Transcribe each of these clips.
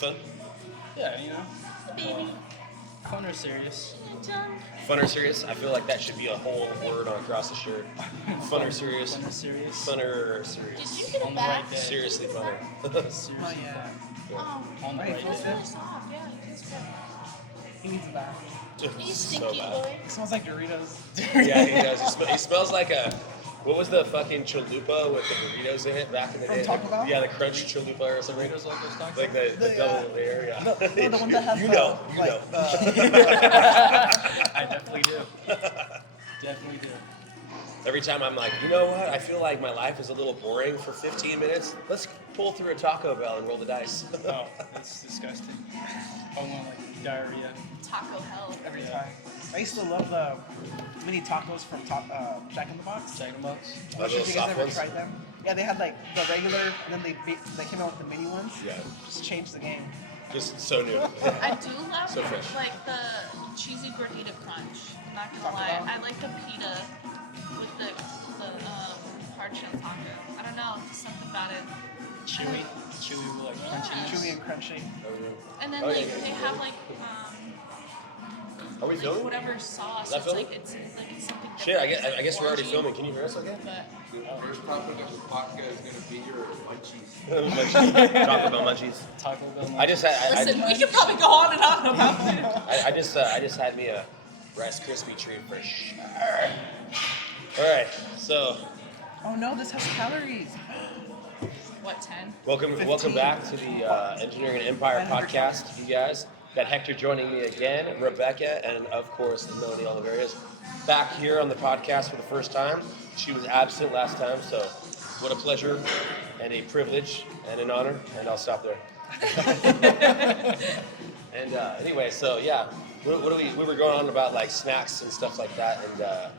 fun? Yeah, you know. Baby. Fun or serious? Fun or serious? I feel like that should be a whole word on across the shirt. Fun or serious? Fun or serious? Funner or Did serious? you get On it the back? right day. Seriously funner. Seriously. Oh yeah. Oh, On the Right, right full it's day. step. really soft. Yeah, it's good. He needs a bath. You So stinky bad. boy. It smells like Doritos. Yeah, he does. He smells like a. What was the fucking chalupa with the burritos in it back in the From day? Taco Bell? Yeah, the crunch chalupa or something. Burritos like those tacos? Like the The, double layer, yeah. The one that has you the, know. like, I definitely do. Definitely do. Every time I'm like, you know what? I feel like my life is a little boring for 15 minutes. Let's pull through a Taco Bell and roll the dice. Oh, that's disgusting. I want like diarrhea. Taco hell. every Yeah. time. I used to love the mini tacos from Jack in the Box. Jack in the Box. I'm not sure if you guys ever tried them. Yeah, they had like the regular, and then they came out with the mini ones. Yeah, Just changed the game. just so new. I do love So fresh. like the cheesy gordita crunch. I'm not gonna Taco lie. Bell? I like the pita with the hard shell taco. I don't know, just something about it. Chewy. Chewy with like crunchy. Chewy and crunchy. And then Oh, yeah, like yeah, they yeah. have like Are we like filming? whatever sauce. Is that It's filming? like it's something. Shit, I guess we're already Orangey, filming. Can you hear us okay? But The first topic of the podcast is going to be your munchies. Munchies. Taco Bell munchies. Taco Bell. I just had. listen, we could probably go on and on about it. I just had me a Rice Krispie treat for sure. All right, so Oh no, this has calories. What 10? welcome 15. back to the Engineering and Empire 900 podcast, you guys. Got Hector joining me again, Rebecca, and of course Melanie Oliverias back here on the podcast for the first time. She was absent last time, so what a pleasure and a privilege and an honor. And I'll stop there. And anyway, so yeah, we were going on about like snacks and stuff like that, and the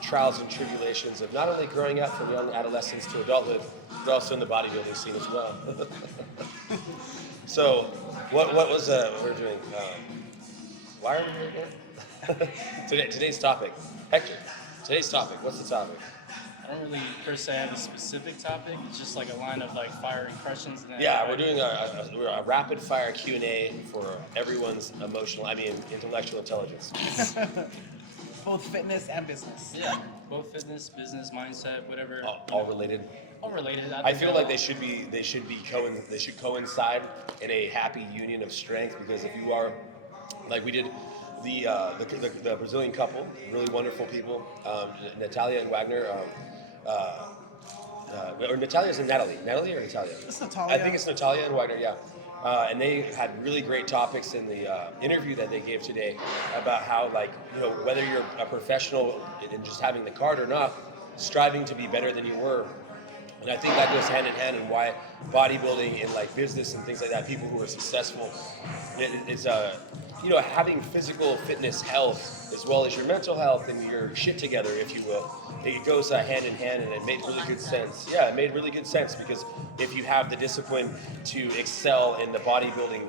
trials and tribulations of not only growing up from young adolescence to adulthood, but also in the bodybuilding scene as well. So, what was we're doing? Why are we here again? Today's topic, Hector. Today's topic. What's the topic? I don't really per se have a specific topic. It's just like a line of like fiery questions. And then Yeah, we're doing a rapid fire Q&A for everyone's intellectual intelligence. Both fitness and business. Yeah, both fitness, business, mindset, whatever. All related. All related. I feel like they should coincide in a happy union of strength, because if you are, like we did, the Brazilian couple, really wonderful people, Natalia and Wagner, or Natalia's and Natalie or Natalia? It's Natalia. I think it's Natalia and Wagner, yeah. And they had really great topics in the interview that they gave today about how, like, you know, whether you're a professional in just having the card or not, striving to be better than you were. And I think that goes hand in hand in why bodybuilding and like business and things like that, people who are successful, it's having physical fitness health as well as your mental health and your shit together, if you will. It goes hand in hand, and it made really good sense. Yeah, it made really good sense, because if you have the discipline to excel in the bodybuilding,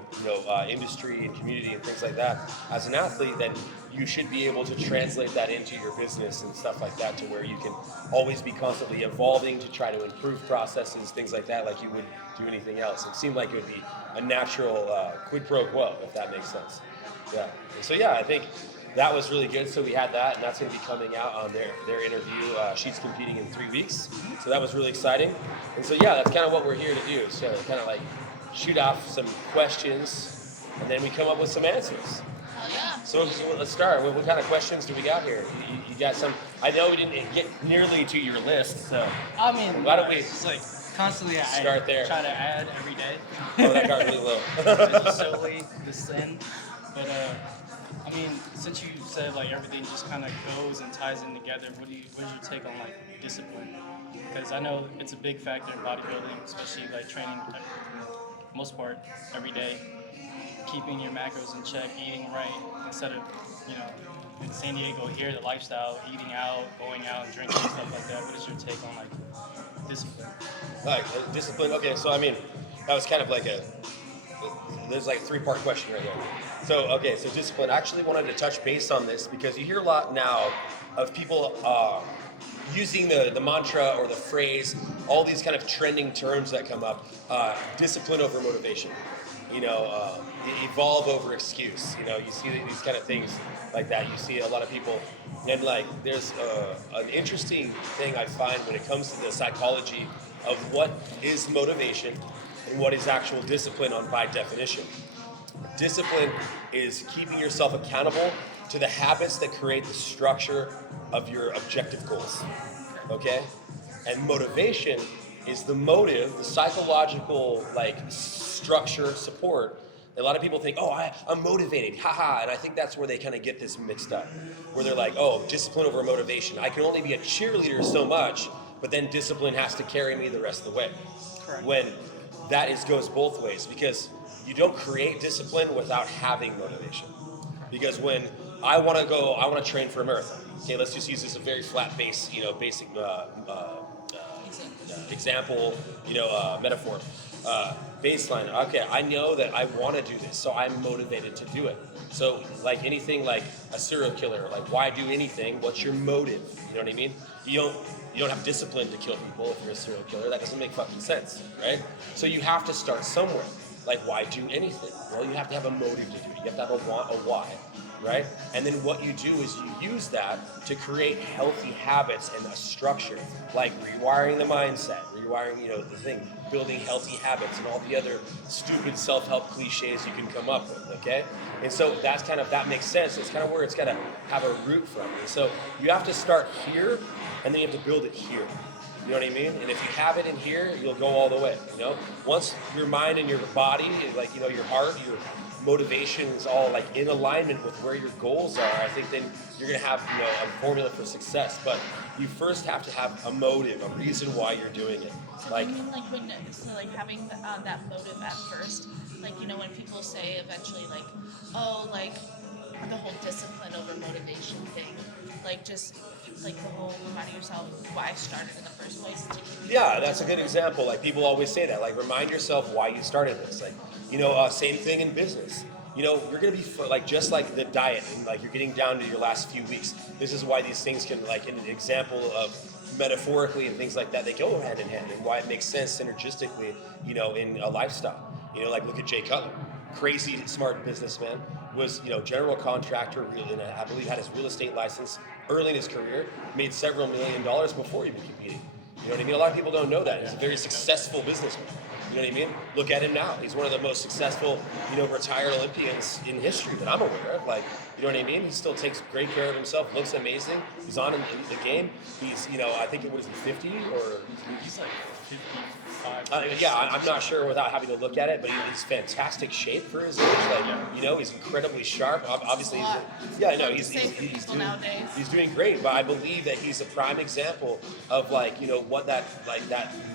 industry and community and things like that, as an athlete, then you should be able to translate that into your business and stuff like that, to where you can always be constantly evolving to try to improve processes, things like that, like you would do anything else. It seemed like it would be a natural quid pro quo, if that makes sense. Yeah. So yeah, I think that was really good. So we had that, and that's going to be coming out on their interview. She's competing in 3 weeks, so that was really exciting. And so yeah, that's kind of what we're here to do. So kind of like shoot off some questions, and then we come up with some answers. Hell yeah. So let's start. What kind of questions do we got here? You got some? I know we didn't get nearly to your list, so I mean, why don't we It's like constantly start there? Try to add every day. Oh, that got really low. Just slowly descend. But I mean, since you said like everything just kind of goes and ties in together, what is your take on like discipline? Because I know it's a big factor in bodybuilding, especially like training, for the most part, every day. Keeping your macros in check, eating right, instead of, in San Diego here, the lifestyle, eating out, going out and drinking and stuff like that. What is your take on like discipline? Like discipline. Okay, so I mean, that was kind of like there's like a 3-part question right there. So discipline. I actually wanted to touch base on this, because you hear a lot now of people using the mantra or the phrase, all these kind of trending terms that come up, discipline over motivation. evolve over excuse. You see these kind of things like that. You see a lot of people, and like there's an interesting thing I find when it comes to the psychology of what is motivation and what is actual discipline on by definition. Discipline is keeping yourself accountable to the habits that create the structure of your objective goals. Okay? And motivation is the motive, the psychological like structure, support. A lot of people think, oh, I'm motivated, haha, and I think that's where they kind of get this mixed up. Where they're like, oh, discipline over motivation. I can only be a cheerleader so much, but then discipline has to carry me the rest of the way. Correct. When that goes both ways, because you don't create discipline without having motivation. Because when I want to train for a marathon. Okay, let's just use this a very flat base, basic example, metaphor. Baseline. Okay, I know that I want to do this, so I'm motivated to do it. So, like anything, like a serial killer, like why do anything? What's your motive? You know what I mean? You don't have discipline to kill people if you're a serial killer. That doesn't make fucking sense, right? So you have to start somewhere. Like, why do anything? Well, you have to have a motive to do it. You have to have a why, right? And then what you do is you use that to create healthy habits and a structure, like rewiring the mindset, rewiring, the thing, building healthy habits and all the other stupid self-help cliches you can come up with, okay? And so that makes sense. It's kind of where it's got to have a root from. And so you have to start here, and then you have to build it here. You know what I mean? And if you have it in here, you'll go all the way, Once your mind and your body, like, your heart, your motivation is all like in alignment with where your goals are, I think then you're going to have, a formula for success. But you first have to have a motive, a reason why you're doing it. So Like, you mean like having that motive at first, like, when people say eventually like, oh, like the whole discipline over motivation thing, like just like the whole reminding yourself why I started in the first place. yeah, that's a good example. Like people always say that, like remind yourself why you started this. Like, same thing in business. You're going to be like, just like the diet and like you're getting down to your last few weeks. This is why these things can, like an example of metaphorically and things like that, they go hand in hand, and why it makes sense synergistically, in a lifestyle. Like look at Jay Cutler, crazy smart businessman, was, general contractor, and I believe had his real estate license early in his career, made several $1 million before even competing. You know what I mean? A lot of people don't know that. He's a very successful businessman. You know what I mean? Look at him now. He's one of the most successful, retired Olympians in history that I'm aware of. Like, you know what I mean? He still takes great care of himself, looks amazing. He's on in the game. He's, I think it was 50 or... He's like 55. I'm not sure without having to look at it, but he's fantastic shape for his age. Like, he's incredibly sharp. Obviously, he's doing great. But I believe that he's a prime example of what that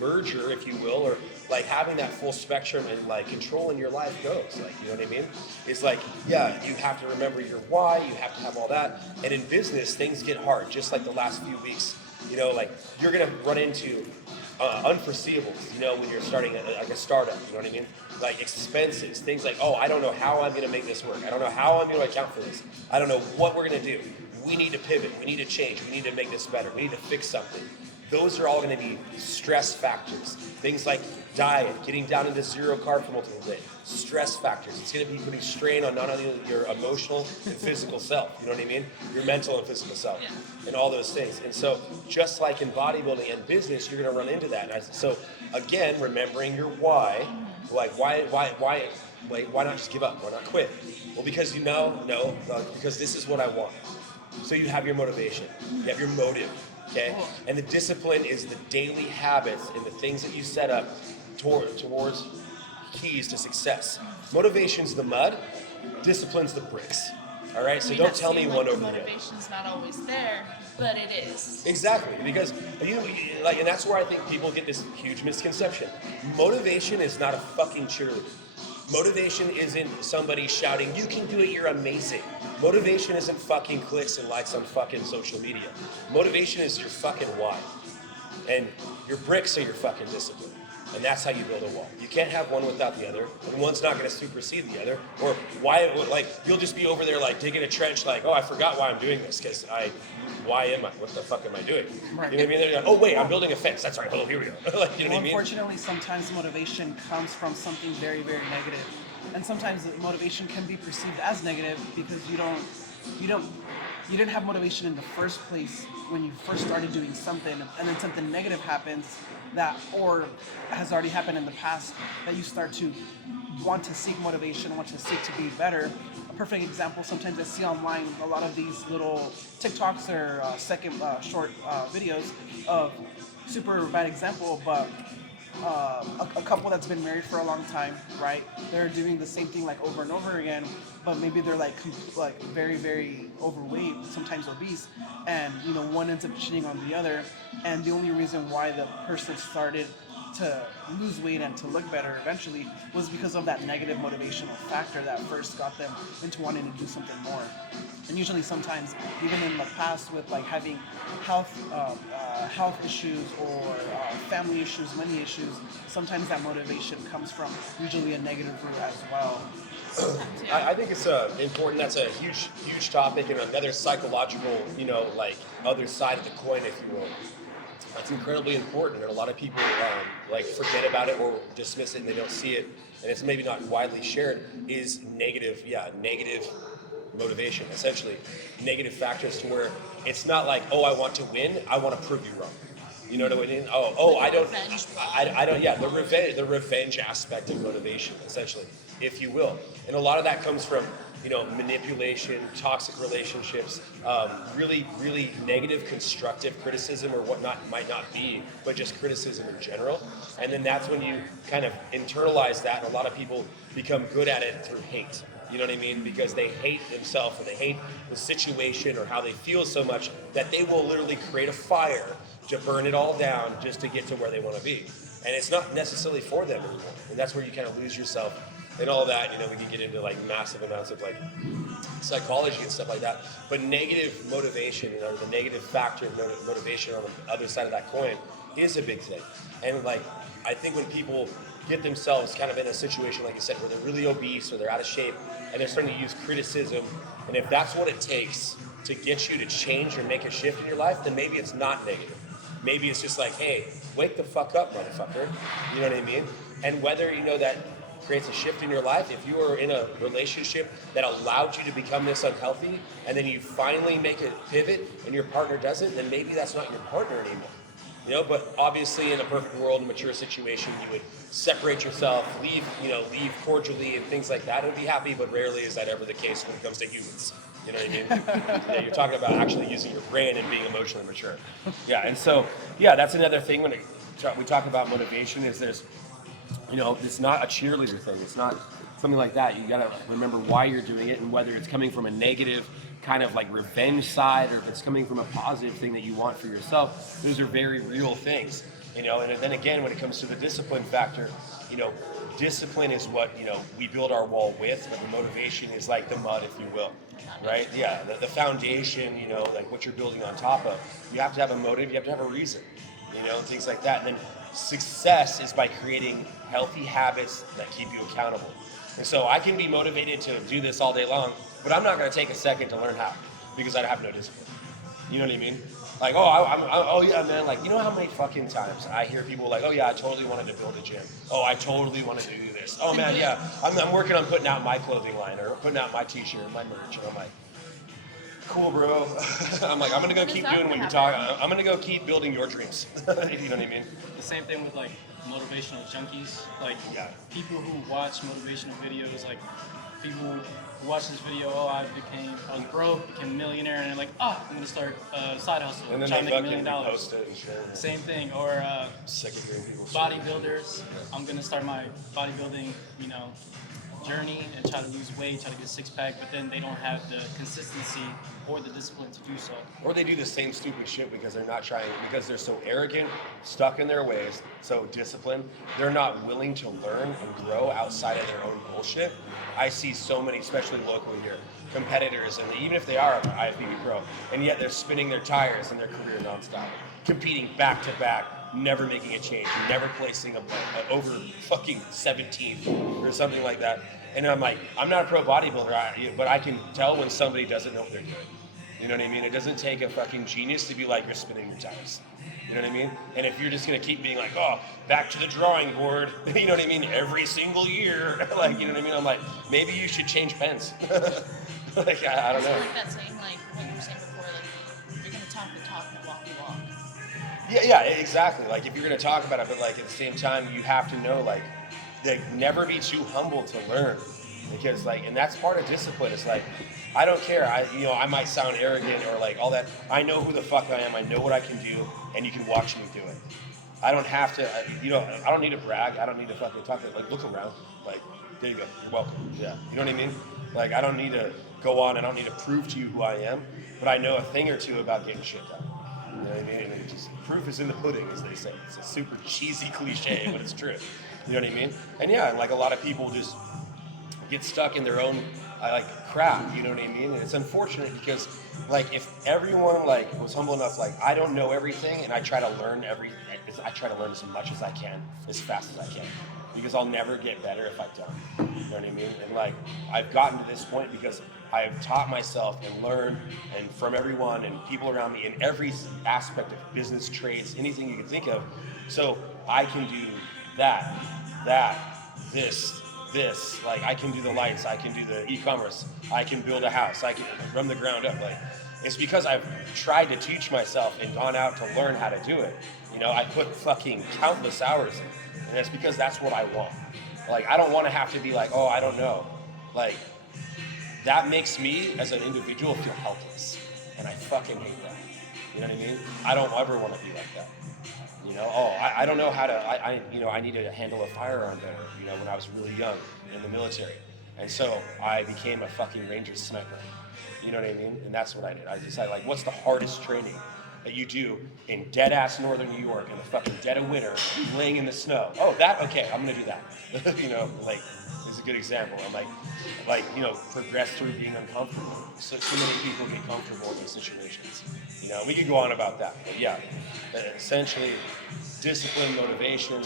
merger, if you will, or like having that full spectrum and like controlling your life goes. Like, you know what I mean? It's like, yeah, you have to remember your why. You have to have all that. And in business, things get hard. Just like the last few weeks, like you're gonna run into unforeseeables, when you're starting like a startup, you know what I mean? Like expenses, things like, oh, I don't know how I'm going to make this work. I don't know how I'm going to account for this. I don't know what we're going to do. We need to pivot. We need to change. We need to make this better. We need to fix something. Those are all going to be stress factors. Things like diet, getting down into zero carb for multiple days. Stress factors. It's going to be putting strain on not only your emotional and physical self, you know what I mean? Your mental and physical self, and all those things. And so, just like in bodybuilding and business, you're going to run into that. And so, again, remembering your why, like why not just give up? Why not quit? Well, because because this is what I want. So you have your motivation, you have your motive. Okay, and the discipline is the daily habits and the things that you set up towards keys to success. Motivation's the mud, discipline's the bricks. All right, so don't tell me one over the other. Motivation's not always there, but it is. Exactly, because and that's where I think people get this huge misconception. Motivation is not a fucking cheerleader. Motivation isn't somebody shouting, you can do it, you're amazing. Motivation isn't fucking clicks and likes on fucking social media. Motivation is your fucking why. And your bricks are your fucking discipline. And that's how you build a wall. You can't have one without the other, and one's not gonna supersede the other. Or you'll just be over there like digging a trench like, oh, I forgot why I'm doing this, because why am I? What the fuck am I doing? Right. You know what I mean? They're like, oh wait, I'm building a fence. That's right. Oh, here we go. Like, you know what I mean? Unfortunately, sometimes motivation comes from something very, very negative. and sometimes the motivation can be perceived as negative because you didn't have motivation in the first place when you first started doing something, and then something negative happens that, or has already happened in the past, that you start to want to seek motivation, want to seek to be better. A perfect example, sometimes I see online a lot of these little TikToks or short videos of, super bad example, but a couple that's been married for a long time, right? They're doing the same thing like over and over again, but maybe they're like very very overweight, sometimes obese, and one ends up cheating on the other, and the only reason why the person started to lose weight and to look better eventually was because of that negative motivational factor that first got them into wanting to do something more. And usually sometimes even in the past with like having health issues or family issues, money issues, sometimes that motivation comes from usually a negative root as well. I think it's important. That's a huge topic, and another psychological, like other side of the coin, if you will. That's incredibly important, and a lot of people like forget about it or dismiss it, and they don't see it, and it's maybe not widely shared. Is negative motivation, essentially negative factors to where it's not like, oh, I want to win, I want to prove you wrong. You know what I mean? I don't. Yeah, the revenge aspect of motivation, essentially, if you will, and a lot of that comes from manipulation, toxic relationships, really negative constructive criticism or whatnot might not be, but just criticism in general. And then that's when you kind of internalize that, and a lot of people become good at it through hate. You know what I mean? Because they hate themselves or they hate the situation or how they feel so much that they will literally create a fire to burn it all down just to get to where they want to be. And it's not necessarily for them anymore. And that's where you kind of lose yourself and all that. We can get into like massive amounts of like psychology and stuff like that. But negative motivation, or the negative factor of motivation on the other side of that coin is a big thing. And like, I think when people get themselves kind of in a situation, like you said, where they're really obese or they're out of shape and they're starting to use criticism, and if that's what it takes to get you to change or make a shift in your life, then maybe it's not negative. Maybe it's just like, hey, wake the fuck up, motherfucker. You know what I mean? And whether that creates a shift in your life, if you are in a relationship that allowed you to become this unhealthy, and then you finally make a pivot and your partner doesn't, then maybe that's not your partner anymore. But obviously in a perfect world, a mature situation, you would separate yourself, leave cordially and things like that, and be happy, but rarely is that ever the case when it comes to humans. You know what I mean? You're talking about actually using your brain and being emotionally mature. Yeah, and so, that's another thing when we talk about motivation is there's, it's not a cheerleader thing. It's not something like that. You gotta remember why you're doing it and whether it's coming from a negative kind of like revenge side or if it's coming from a positive thing that you want for yourself. Those are very real things, and then again, when it comes to the discipline factor, discipline is what, we build our wall with, but the motivation is like the mud, if you will, right? Yeah, the foundation, like what you're building on top of. You have to have a motive, you have to have a reason, and things like that. And then success is by creating healthy habits that keep you accountable. And so I can be motivated to do this all day long, but I'm not going to take a second to learn how because I have no discipline. You know what I mean? Like, oh yeah, man. Like, how many fucking times I hear people like, oh yeah, I totally wanted to build a gym. Oh, I totally wanted to do this. Oh man, yeah, I'm working on putting out my clothing line or putting out my t-shirt, my merch, and I'm like, cool, bro. I'm like, I'm gonna go keep doing what you're talking. I'm gonna go keep building your dreams. You know what I mean? The same thing with like motivational junkies, like people who watch motivational videos, like people who watch this video, I was broke, became a millionaire, and they're like, I'm gonna start a side hustle, and then try to make $1 million. Post it and share it. Same thing, or sick of hearing people bodybuilders. I'm gonna start my bodybuilding, journey and try to lose weight, try to get a six-pack, but then they don't have the consistency or the discipline to do so. Or they do the same stupid shit because they're not trying, because they're so arrogant, stuck in their ways, so disciplined, they're not willing to learn and grow outside of their own bullshit. I see so many, especially locally here, competitors, and even if they are an IFBB pro, and yet they're spinning their tires in their career nonstop, competing back to back, never making a change, never placing a over fucking 17th or something like that. And I'm like, I'm not a pro bodybuilder, but I can tell when somebody doesn't know what they're doing. You know what I mean? It doesn't take a fucking genius to be like, you're spinning your tires. You know what I mean? And if you're just gonna keep being like, oh, back to the drawing board, you know what I mean? Every single year, like, you know what I mean? I'm like, maybe you should change pens. Like, I don't I know. like that saying, like what you were saying before, like you're gonna talk the talk and walk the walk. Yeah, exactly. Like if you're gonna talk about it, but like at the same time, you have to know like never be too humble to learn, because like, and that's part of discipline. It's like, I don't care. I might sound arrogant or like all that. I know who the fuck I am. I know what I can do, and you can watch me do it. I don't have to. I don't need to brag. I don't need to fucking talk. Like look around. Like there you go. You're welcome. Yeah. You know what I mean? Like I don't need to go on. I don't need to prove to you who I am, but I know a thing or two about getting shit done. You know what I mean? And it just, proof is in the pudding, as they say. It's a super cheesy cliche, but it's true. You know what I mean? And yeah, like a lot of people just get stuck in their own like crap. You know what I mean? And it's unfortunate because like if everyone like was humble enough, like I don't know everything, and I try to learn I try to learn as much as I can, as fast as I can, because I'll never get better if I don't. You know what I mean? And like I've gotten to this point because I've taught myself and learned and from everyone and people around me in every aspect of business, trades, anything you can think of. So I can do this. Like I can do the lights, I can do the e-commerce, I can build a house, I can run the ground up. Like it's because I've tried to teach myself and gone out to learn how to do it. You know, I put fucking countless hours in, and it's because that's what I want. Like I don't want to have to be like, oh, I don't know. Like that makes me as an individual feel helpless, and I fucking hate that. You know what I mean? I don't ever want to be like that. You know, I don't know how to. I needed to handle a firearm better. You know, when I was really young in the military, and so I became a fucking Ranger sniper. You know what I mean? And that's what I did. I decided like, what's the hardest training that you do in dead ass northern New York in the fucking dead of winter, laying in the snow? Oh, that okay? I'm gonna do that. You know, like. Is a good example. I'm like progress through being uncomfortable. So many people get comfortable in these situations. You know, we could go on about that, but yeah, essentially, discipline, motivation.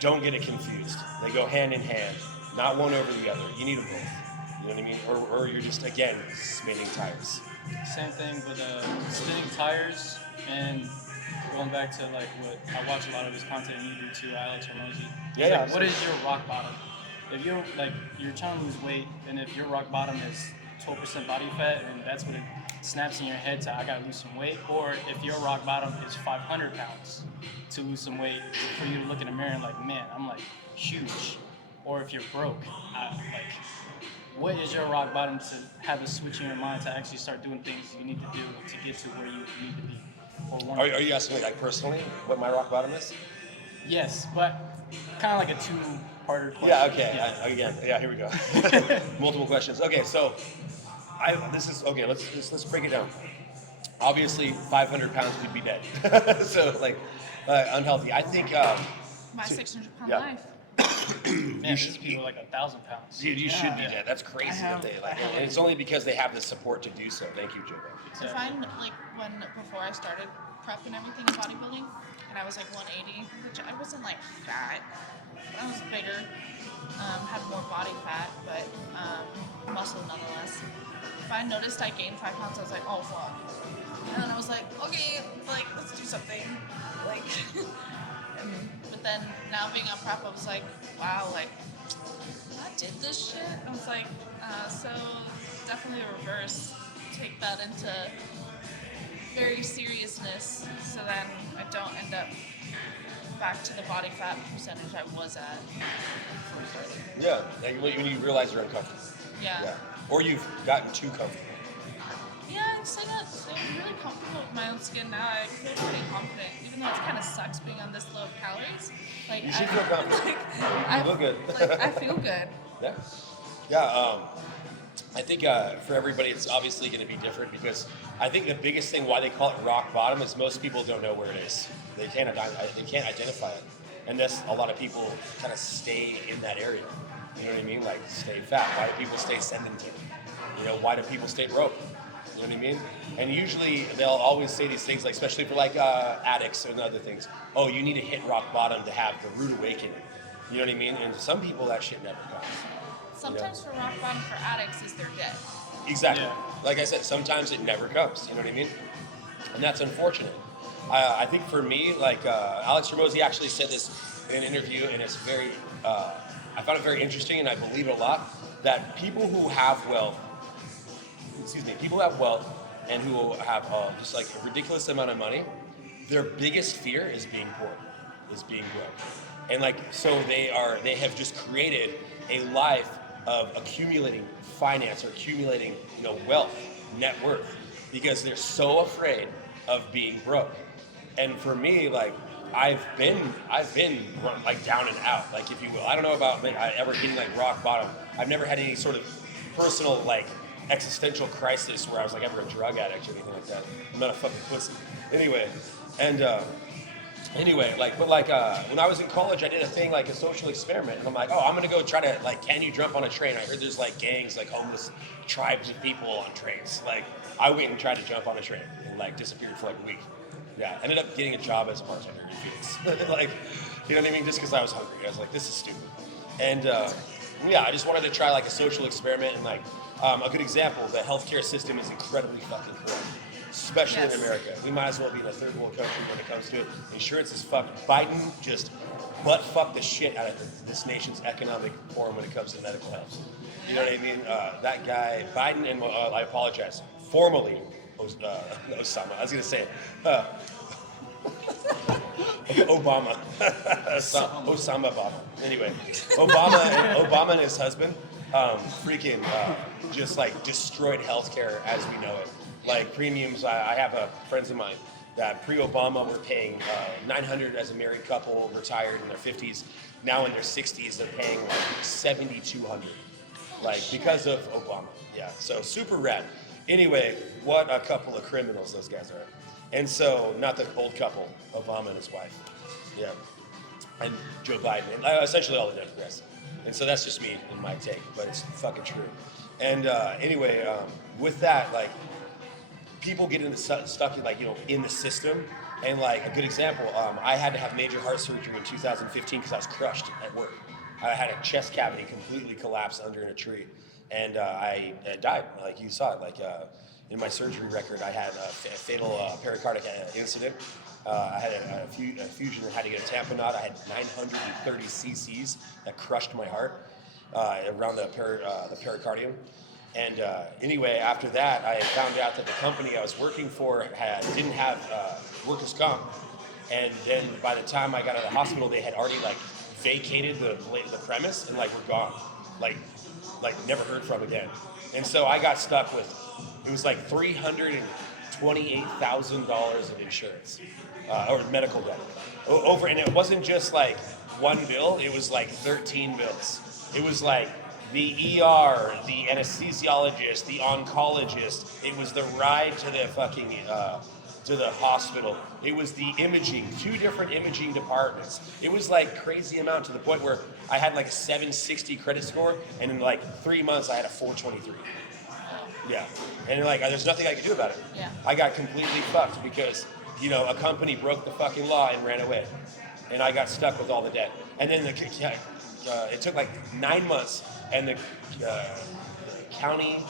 Don't get it confused. They go hand in hand, not one over the other. You need them both. You know what I mean? Or you're just again spinning tires. Same thing with spinning tires and going back to like what I watch a lot of his content you do too, Alex Hormozy. Yeah. Like, what is your rock bottom? If you're trying to lose weight, and if your rock bottom is 12% body fat, and that's what it snaps in your head to, I gotta lose some weight, or if your rock bottom is 500 pounds to lose some weight, for you to look in the mirror and like, man, I'm like huge, or if you're broke, what is your rock bottom to have a switch in your mind to actually start doing things you need to do to get to where you need to be? Or Are you asking me like personally what my rock bottom is? Yes, but kind of like a two-parter question. Yeah, okay. Here we go. Multiple questions. Okay, so let's break it down. Obviously, 500 pounds could be dead. So like unhealthy. I think My 600-pound yeah. life. Man, these people are like 1,000 pounds. Dude, you should be dead. That's crazy that they like, and it's only because they have the support to do so. Thank you, Joe. I find like before I started prep and everything in bodybuilding, and I was like 180, which I wasn't like fat. I was bigger, had more body fat, but muscle nonetheless. If I noticed I gained 5 pounds, I was like, oh fuck. And then I was like, okay, like let's do something. Like, but then now being on prep, I was like, wow, like I did this shit. I was like, so definitely a reverse. Take that into very seriousness, so then I don't end up back to the body fat percentage I was at before I started. Yeah, like when you realize you're uncomfortable. Yeah. Or you've gotten too comfortable. Yeah, I'd say that I'm really comfortable with my own skin now. I feel pretty confident, even though it kind of sucks being on this low of calories. Like You should feel confident. You look good. I feel good. Yeah. Yeah. I think for everybody, it's obviously going to be different because I think the biggest thing why they call it rock bottom is most people don't know where it is. They can't identify it, and thus a lot of people kind of stay in that area. You know what I mean? Like stay fat. Why do people stay sedentary? You know, why do people stay broke? You know what I mean? And usually they'll always say these things, like especially for like addicts and other things. Oh, you need to hit rock bottom to have the rude awakening. You know what I mean? And some people that shit never comes. Sometimes for rock bottom for addicts is they're dead. Exactly. Yeah. Like I said, sometimes it never comes. You know what I mean? And that's unfortunate. I think for me, like Alex Ramosi actually said this in an interview, and it's very, I found it very interesting, and I believe it a lot, that people who have wealth, people who have wealth and who have just like a ridiculous amount of money, their biggest fear is being poor, is being broke. And like, so they have just created a life of accumulating finance or accumulating, wealth, net worth, because they're so afraid of being broke. And for me, like, I've been like down and out, like, if you will. I don't know about like, ever hitting like rock bottom. I've never had any sort of personal like existential crisis where I was like ever a drug addict or anything like that. I'm not a fucking pussy. Anyway, and when I was in college, I did a thing like a social experiment, and I'm like, oh, I'm gonna go try to like, can you jump on a train? I heard there's like gangs, like homeless tribes of people on trains. Like, I went and tried to jump on a train and like disappeared for like a week. Yeah, ended up getting a job as a bartender in Phoenix. Like, you know what I mean? Just because I was hungry, I was like, this is stupid. And yeah, I just wanted to try like a social experiment, and like a good example, the healthcare system is incredibly fucking corrupt, especially in America. We might as well be in a third world country when it comes to it. Insurance is fucked. Biden just butt fucked the shit out of this nation's economic forum when it comes to medical health. You know what I mean? That guy, Biden, and I apologize, formerly Osama. I was gonna say Obama. Osama Obama. Anyway, Obama and his husband freaking just like destroyed healthcare as we know it. Like premiums, I have friends of mine that pre-Obama were paying $900 as a married couple, retired in their 50s. Now in their 60s, they're paying like $7,200, like because of Obama. Yeah, so super rad. Anyway, what a couple of criminals those guys are. And so, not the old couple, Obama and his wife. Yeah, and Joe Biden, and essentially all the Democrats. And so that's just me and my take, but it's fucking true. And anyway, with that, like, people get stuck in, like, in the system. And like a good example, I had to have major heart surgery in 2015 because I was crushed at work. I had a chest cavity completely collapse under in a tree, and I died. Like you saw it, like in my surgery record, I had a fatal pericardic incident. I had a fusion that had to get a tamponade. I had 930 cc's that crushed my heart around the pericardium. And anyway, after that, I found out that the company I was working for didn't have workers' comp. And then by the time I got out of the hospital, they had already like vacated the premise and like were gone, like never heard from again. And so I got stuck with, it was like $328,000 of insurance or medical debt over, and it wasn't just like one bill; it was like 13 bills. It was like the ER, the anesthesiologist, the oncologist. It was the ride to the fucking to the hospital. It was the imaging, 2 different imaging departments. It was like crazy amount to the point where I had like a 760 credit score, and in like 3 months I had a 423. Yeah, and like there's nothing I could do about it. Yeah. I got completely fucked because a company broke the fucking law and ran away, and I got stuck with all the debt. And then it took like 9 months, and the county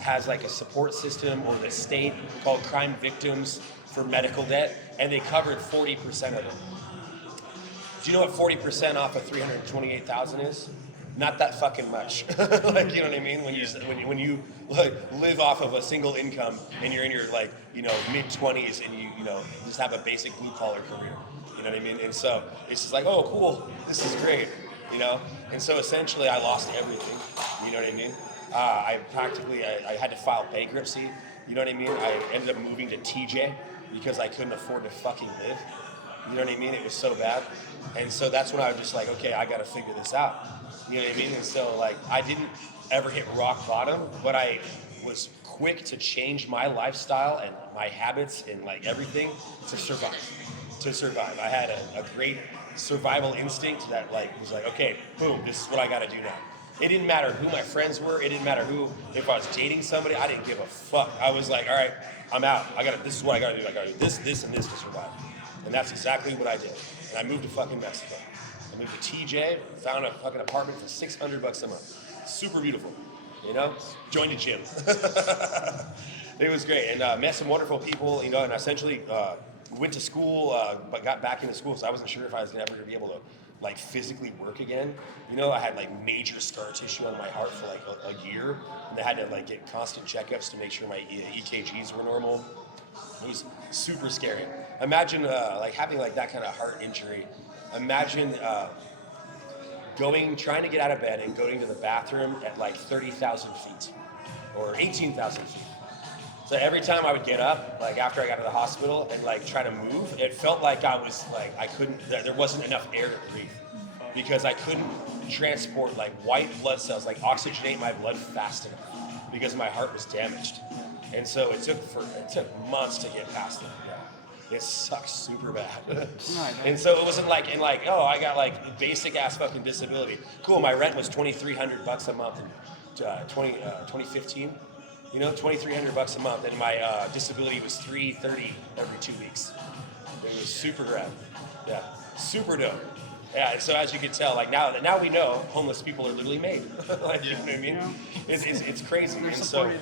has like a support system, or the state, called Crime Victims for Medical Debt, and they covered 40% of it. Do you know what 40% off of 328,000 is? Not that fucking much. Like, you know what I mean? When you like live off of a single income and you're in your like, mid-20s and you just have a basic blue collar career. You know what I mean? And so it's just like, oh, cool, this is great. And so essentially I lost everything. You know what I mean? I had to file bankruptcy. You know what I mean? I ended up moving to TJ because I couldn't afford to fucking live. You know what I mean? It was so bad. And so that's when I was just like, okay, I gotta figure this out. You know what I mean? And so like, I didn't ever hit rock bottom, but I was quick to change my lifestyle and my habits and like everything to survive. I had a great survival instinct that like was like, okay, boom, this is what I gotta do now. It didn't matter who my friends were. It didn't matter if I was dating somebody. I didn't give a fuck. I was like, all right, I'm out. This is what I gotta do. I gotta do this, and this to survive. And that's exactly what I did. And I moved to fucking Mexico. I moved to TJ, found a fucking apartment for $600 a month. Super beautiful, Joined a gym. It was great, and met some wonderful people, and essentially went to school, but got back into school, so I wasn't sure if I was ever going to be able to like physically work again. You know, I had like major scar tissue on my heart for like a year, and I had to like get constant checkups to make sure my EKGs were normal. It was super scary. Imagine like having like that kind of heart injury. Imagine trying to get out of bed and going to the bathroom at like 30,000 feet or 18,000 feet. So every time I would get up, like after I got to the hospital and like try to move, it felt like I was like, there wasn't enough air to breathe because I couldn't transport like white blood cells, like oxygenate my blood fast enough because my heart was damaged. And so it took months to get past it. Yeah. It sucks super bad. And so it wasn't like, oh, I got like basic ass fucking disability. Cool, my rent was $2,300 a month in 2015. You know, $2,300 a month, and my disability was $330 every 2 weeks. It was super rad. Yeah, super dope. Yeah, and so as you can tell, like now we know homeless people are literally made. Like, you know what I mean? Yeah. It's crazy. They're And supported.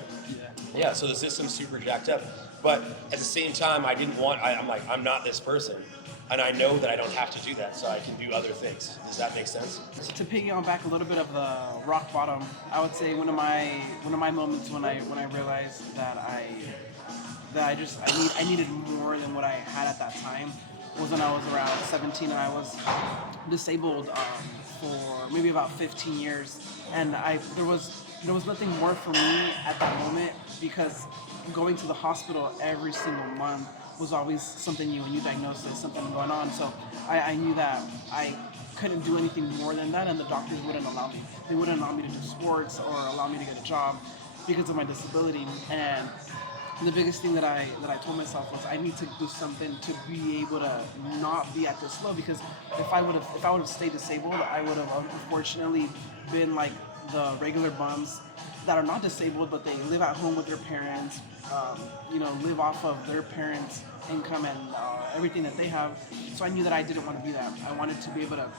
yeah, so the system's super jacked up. But at the same time, I'm like, I'm not this person. And I know that I don't have to do that, so I can do other things. Does that make sense? To piggyback back a little bit of the rock bottom, I would say one of my moments when I realized that I needed more than what I had at that time was when I was around 17 and I was disabled for maybe about 15 years, and there was nothing more for me at that moment because going to the hospital every single month was always something new, a new diagnosis, something going on. So I knew that I couldn't do anything more than that, and the doctors wouldn't allow me. They wouldn't allow me to do sports or allow me to get a job because of my disability. And the biggest thing that I told myself was I need to do something to be able to not be at this low, because if I would have stayed disabled, I would have unfortunately been like the regular bums that are not disabled, but they live at home with their parents, live off of their parents' income and everything that they have. So I knew that I didn't want to be that. I wanted to be able to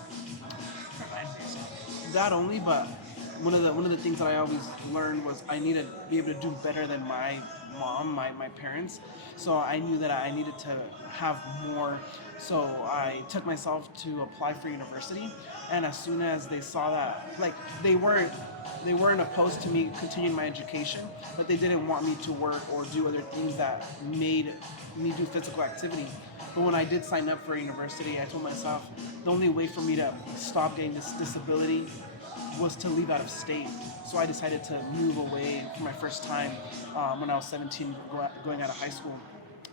provide for myself. That only, but one of the things that I always learned was I needed to be able to do better than my mom, my parents. So I knew that I needed to have more. So I took myself to apply for university, and as soon as they saw that, like they weren't opposed to me continuing my education, but they didn't want me to work or do other things that made me do physical activity. But when I did sign up for university, I told myself the only way for me to stop getting this disability was to leave out of state. So I decided to move away for my first time when I was 17, going out of high school.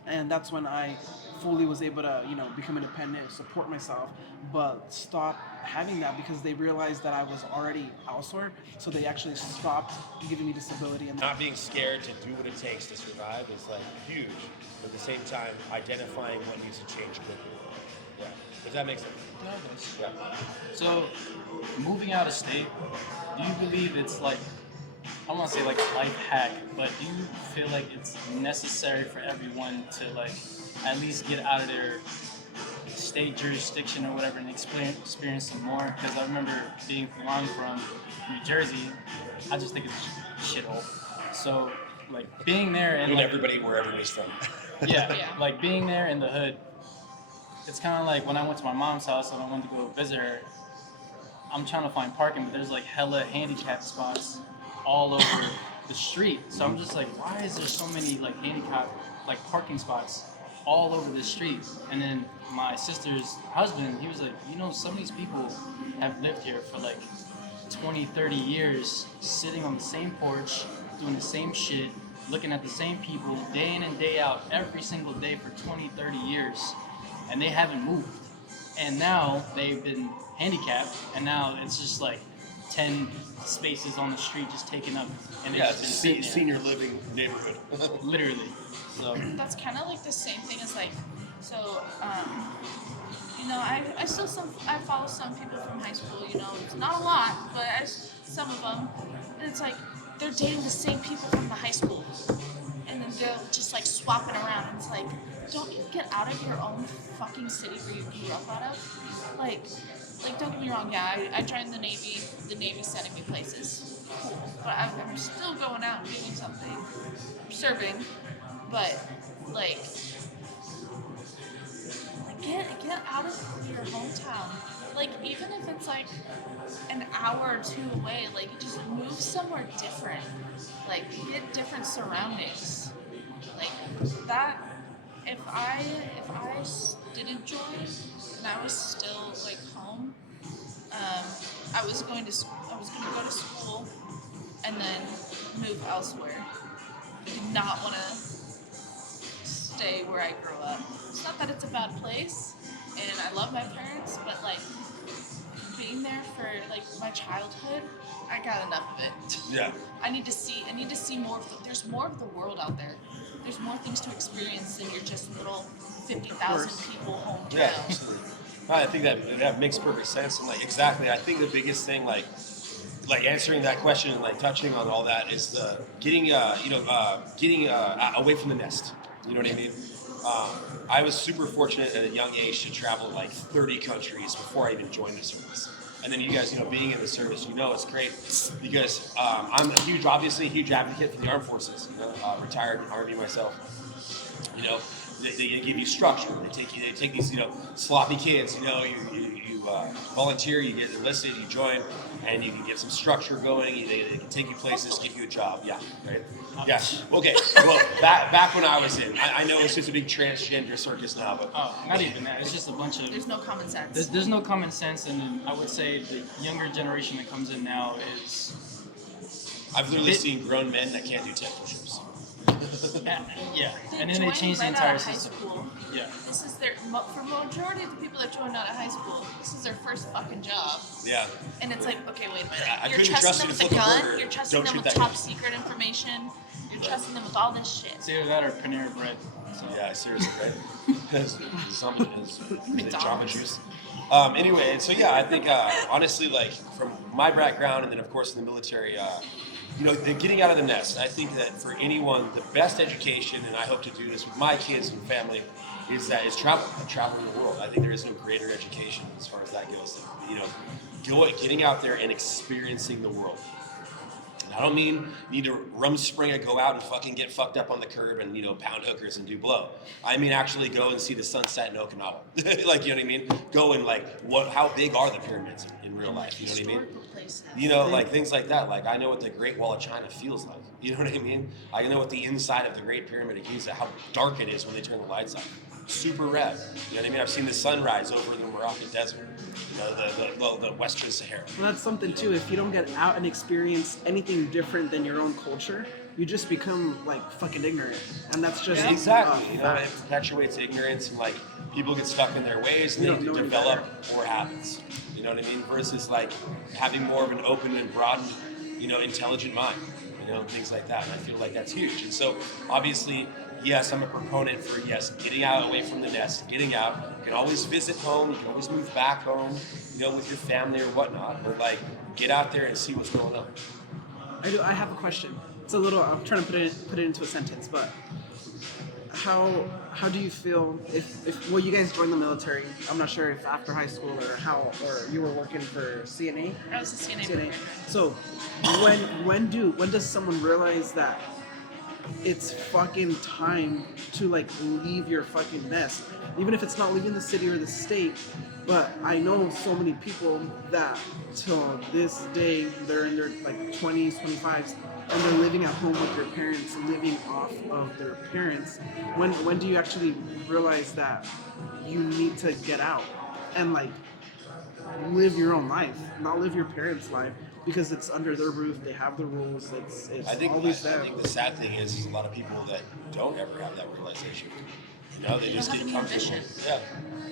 And that's when I fully was able to, become independent, support myself, but stop having that because they realized that I was already elsewhere. So they actually stopped giving me disability. And Not being scared to do what it takes to survive is like huge. But at the same time, identifying what needs to change quickly. Yeah. Does that make sense? Yeah, it does. Yeah. So, moving out of state, do you believe it's like, I don't want to say like a life hack, but do you feel like it's necessary for everyone to like at least get out of their state jurisdiction or whatever and experience some more? Because I remember being from New Jersey, I just think it's a shithole. So like being there and like, everybody where everybody's from. yeah, Yeah. like being there in the hood, it's kind of like when I went to my mom's house and I wanted to go visit her, I'm trying to find parking, but there's like hella handicap spots all over the street. So I'm just like, why is there so many like handicap like parking spots all over the street? And then my sister's husband, he was like, some of these people have lived here for like 20, 30 years, sitting on the same porch, doing the same shit, looking at the same people day in and day out every single day for 20, 30 years, and they haven't moved. And now they've been handicapped, and now it's just like 10 spaces on the street just taken up, and they've just been sitting there. Senior living neighborhood. Literally. So That's kind of like the same thing as like, so, I follow some people from high school, it's not a lot, but some of them, and it's like, they're dating the same people from the high school, and then they're just like swapping around, and it's like, don't you get out of your own fucking city where you grew up out of? Like, don't get me wrong, yeah, I joined the Navy's sending me places, cool, but I'm still going out and doing something, serving, but, like, get out of your hometown. Like even if it's like an hour or two away, like just move somewhere different. Like get different surroundings. Like that. If I didn't join and I was still like home, I was going to go to school and then move elsewhere. I did not want to stay where I grew up. It's not that it's a bad place, and I love my parents, but like being there for like my childhood, I got enough of it. Yeah. I need to see more of there's more of the world out there. There's more things to experience than your just little 50,000 people hometown. Yeah, absolutely. I think that makes perfect sense, and like exactly, I think the biggest thing, like answering that question and like touching on all that is the getting away from the nest. You know what I mean? I was super fortunate at a young age to travel like 30 countries before I even joined the service. And then you guys, being in the service, it's great because I'm obviously a huge advocate for the armed forces. Retired Army myself. They give you structure. They take these, sloppy kids. You volunteer, you get enlisted, you join, and you can get some structure going. They can take you places, give you a job. Yeah, right. Yeah. Okay. Well, back when I was in, I know it's just a big transgender circus now, but Not even that. It's just a bunch of. There's no common sense. There's no common sense, and I would say the younger generation that comes in now is. I've literally seen grown men that can't do tech push-ups. Yeah, They and then they join change the right entire out of high system. school. Yeah. This is for majority of the people that join out of high school, this is their first fucking job. Yeah. And it's like, okay, wait a minute. I You're couldn't trust trusting you them to with a flip a gun. burger. You're trusting Don't them shoot with that top gun. secret information. You're trusting them with all this shit. It's either that or Panera Bread. So. Yeah, seriously, right? Has Jamba McDonald's. Juice. Anyway, and so yeah, I think honestly, like from my background, and then of course in the military, the getting out of the nest. I think that for anyone, the best education, and I hope to do this with my kids and family, is traveling the world. I think there is no greater education as far as that goes. Getting out there and experiencing the world. And I don't mean you need to rumspring and go out and fucking get fucked up on the curb and pound hookers and do blow. I mean actually go and see the sunset in Okinawa. Like you know what I mean? Go and how big are the pyramids in real life? You know what I mean? Historical places. Like things like that. Like I know what the Great Wall of China feels like. You know what I mean? I know what the inside of the Great Pyramid of Giza, how dark it is when they turn the lights on. Super red. You know what I mean? I've seen the sunrise over the Moroccan desert. The Western Sahara. Well, that's something too. If you don't get out and experience anything different than your own culture, you just become like fucking ignorant, and that's just Exactly. It perpetuates ignorance, and like people get stuck in their ways, and You they don't know any develop poor habits. You know what I mean? Versus like having more of an open and broadened, intelligent mind. Things like that. And I feel like that's huge. And so obviously, yes, I'm a proponent for getting out away from the nest, getting out. You can always visit home. You can always move back home, with your family or whatnot. But like, get out there and see what's going on. I have a question. It's a little. I'm trying to put it into a sentence, but how do you feel if you guys joined the military? I'm not sure if after high school or you were working for CNA. I was a CNA. CNA. So when does someone realize that it's fucking time to like leave your fucking nest? Even if it's not leaving the city or the state, but I know so many people that till this day they're in their like 20s, 25s, and they're living at home with their parents, living off of their parents. When do you actually realize that you need to get out and like live your own life, not live your parents' life? Because it's under their roof, they have the rules. It's I think them. the sad thing is a lot of people that don't ever have that realization. They just have get any comfortable. ambition. Yeah,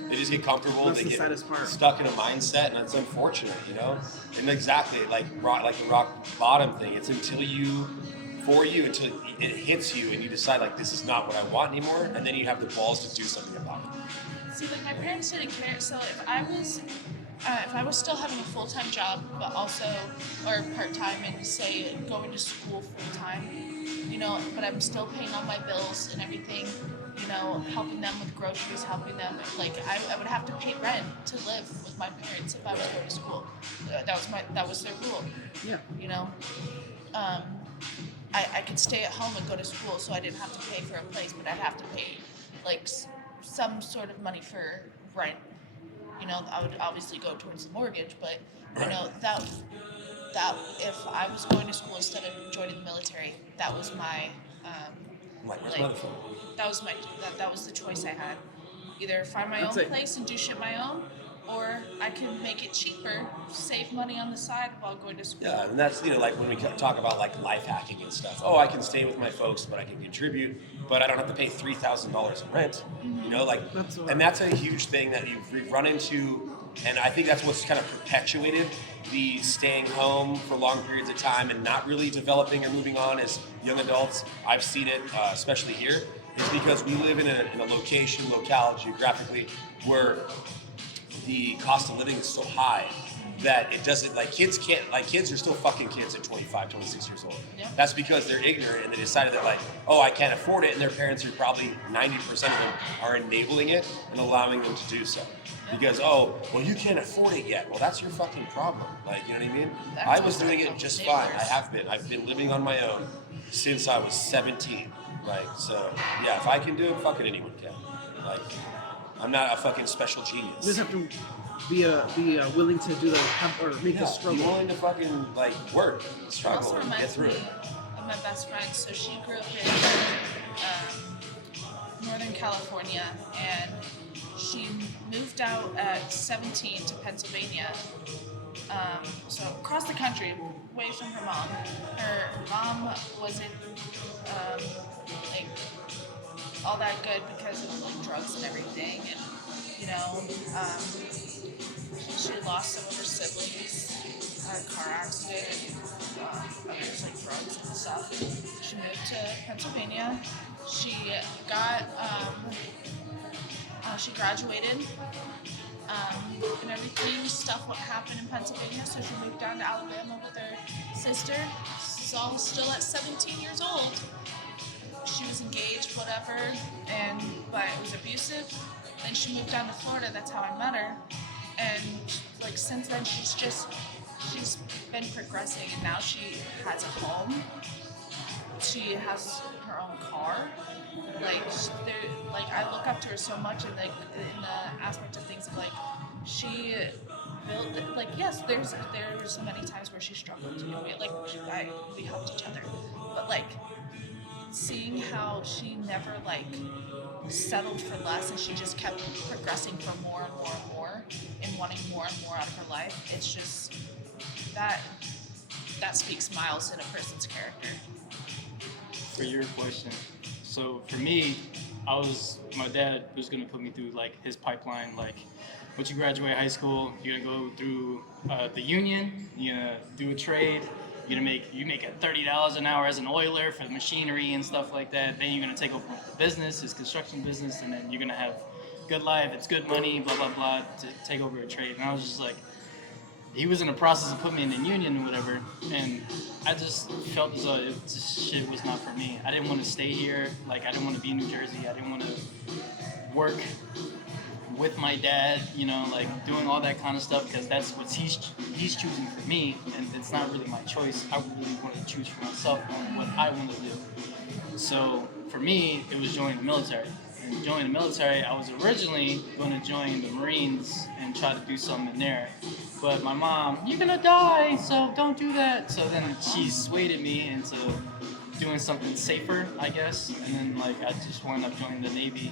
they just get comfortable. That's they the get saddest part. stuck in a mindset, and it's unfortunate. And exactly like the rock bottom thing. It's until it hits you, and you decide like this is not what I want anymore, and then you have the balls to do something about it. See, like my parents didn't care. So if I was still having a full-time job, but also or part-time, and say going to school full-time, but I'm still paying all my bills and everything, helping them with groceries, helping them, like I would have to pay rent to live with my parents if I was going to school. That was their rule. Yeah. I could stay at home and go to school, so I didn't have to pay for a place, but I'd have to pay like some sort of money for rent. You know, I would obviously go towards the mortgage, but you know that if I was going to school instead of joining the military, that was my Like, where's like my other phone? that was the choice I had. Either find my That's own it. place and do shit my own, or I can make it cheaper, save money on the side while going to school. Yeah, and that's, like when we talk about like life hacking and stuff. Oh, I can stay with my folks, but I can contribute, but I don't have to pay $3,000 in rent. Like, That's what- and that's a huge thing that we've run into, and I think that's what's kind of perpetuated the staying home for long periods of time and not really developing or moving on as young adults. I've seen it, especially here, is because we live in a locale geographically where the cost of living is so high that it doesn't, like, kids are still fucking kids at 25, 26 years old. Yeah. That's because they're ignorant and they decided that, like, oh, I can't afford it, and their parents are probably 90% of them are enabling it and allowing them to do so. Yeah. Because, oh, well, you can't afford it yet. Well, that's your fucking problem. Like, you know what I mean? That's I was just doing like it just neighbors. fine. I've been living on my own since I was 17. Like, so, yeah, if I can do it, fucking anyone can. Like, I'm not a fucking special You genius. just have to be willing to do or make the Be struggle. willing to fucking, like, work, It struggle, also and get reminds through me it. of my best friend. So she grew up in Northern California, and she moved out at 17 to Pennsylvania. So across the country, away from her mom. Her mom wasn't like all that good because of like drugs and everything, and you know, she lost some of her siblings in a car accident, and others like drugs and stuff. She moved to Pennsylvania. She got she graduated. And everything, stuff what happened in Pennsylvania, so she moved down to Alabama with her sister. She's all still at 17 years old. She was engaged, whatever, but it was abusive. Then she moved down to Florida. That's how I met her. And like since then, she's been progressing, and now she has a home. She has her own car. I look up to her so much, and like in the aspect of things of like she built, like, yes, there's many times where she struggled to do it, like we helped each other, but like seeing how she never like settled for less, and she just kept progressing for more and more and more and wanting more and more out of her life. It's just that speaks miles in a person's character. For your question, so for me, my dad was gonna put me through like his pipeline. Like, once you graduate high school, you're gonna go through the union. You're gonna do a trade. You make at $30 an hour as an oiler for the machinery and stuff like that. Then you're gonna take over the business, his construction business, and then you're gonna have good life. It's good money, blah blah blah, to take over a trade. And I was just like, he was in the process of putting me in the union and whatever, and I just felt as though this shit was not for me. I didn't want to stay here. Like, I didn't want to be in New Jersey. I didn't want to work with my dad, like doing all that kind of stuff, because that's what he's choosing for me, and it's not really my choice. I really want to choose for myself on what I want to do. So for me, it was joining the military. And joining the military, I was originally going to join the Marines and try to do something there. But my mom, you're gonna die, so don't do that. So then she swayed me into doing something safer, I guess. And then like I just wound up joining the Navy.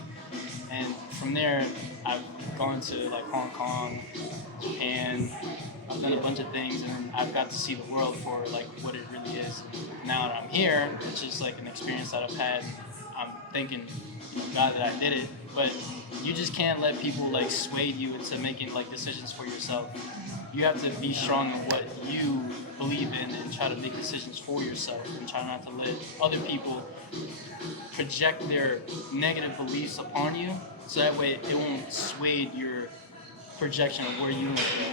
And from there, I've gone to like Hong Kong, Japan. I've done a bunch of things, and then I've got to see the world for like what it really is. Now that I'm here, it's just like an experience that I've had. I'm thanking God that I did it, but you just can't let people like sway you into making like decisions for yourself. You have to be strong in what you believe in and try to make decisions for yourself, and try not to let other people project their negative beliefs upon you, so that way it won't sway your projection of where you want to go.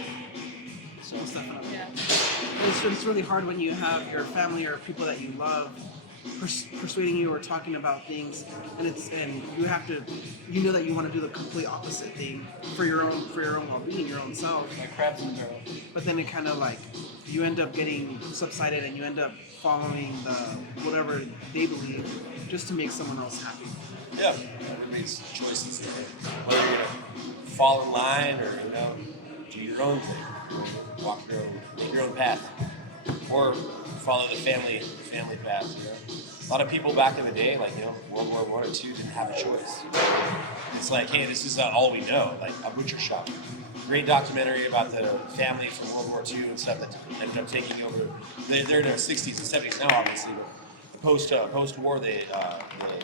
So, Yeah. It's really hard when you have your family or people that you love persuading you or talking about things, and you have to, that you want to do the complete opposite thing for your own well-being, your own self. like crabs in a barrel. But then it kind of like you end up getting subsided, and you end up following the whatever they believe just to make someone else happy. Yeah, everybody makes choices. Whether you're gonna fall in line or do your own thing, walk your own, make your own path, or follow the family path. A lot of people back in the day, like World War I or II, didn't have a choice. It's like, hey, this is all we know, like a butcher shop. Great documentary about the family from World War II and stuff that ended up taking over. They're in their 60s and 70s now, obviously, but post-war, the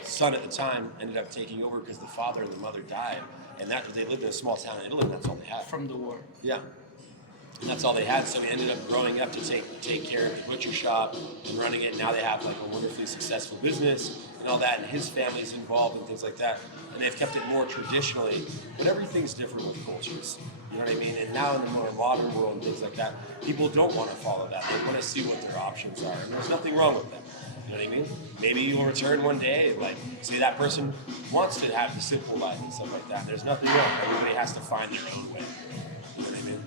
son at the time ended up taking over because the father and the mother died, and that they lived in a small town in Italy, and that's all they had. From the war. Yeah. And that's all they had, so he ended up growing up to take care of the butcher shop and running it. Now they have like a wonderfully successful business and all that, and his family's involved and things like that. And they've kept it more traditionally, but everything's different with cultures. You know what I mean? And now in the more modern world and things like that, people don't want to follow that. They want to see what their options are, and there's nothing wrong with that. You know what I mean? Maybe you'll return one day, like, say that person wants to have the simple life and stuff like that. There's nothing wrong. Everybody has to find their own way. You know what I mean?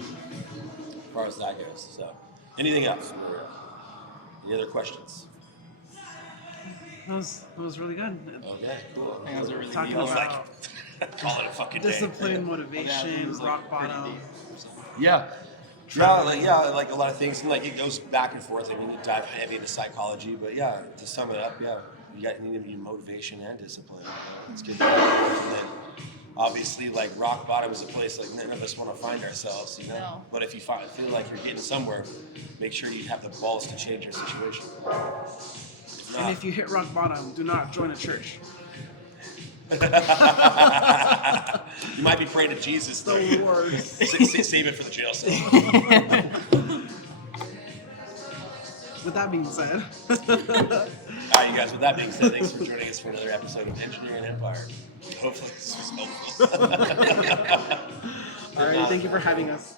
As far as that goes. So, anything else? Any other questions? That was really good. Okay, cool. I think that was a really Talking good I was about like, call it a fucking day. discipline, motivation, rock bottom. Yeah. Like a lot of things, and like it goes back and forth. I mean, you dive heavy into psychology, but yeah, to sum it up, you need to be motivation and discipline. It's good. And then, obviously, like rock bottom is a place like none of us want to find ourselves, No. But if you feel like you're getting somewhere, make sure you have the balls to change your situation. If And not, if you hit rock bottom, do not join a church. you might be praying to Jesus. Though. The worst. Save it for the jail cell. With that being said, All right, you guys. With that being said, thanks for joining us for another episode of Engineering Empire. Hopefully, this was helpful. all right, thank you for having us.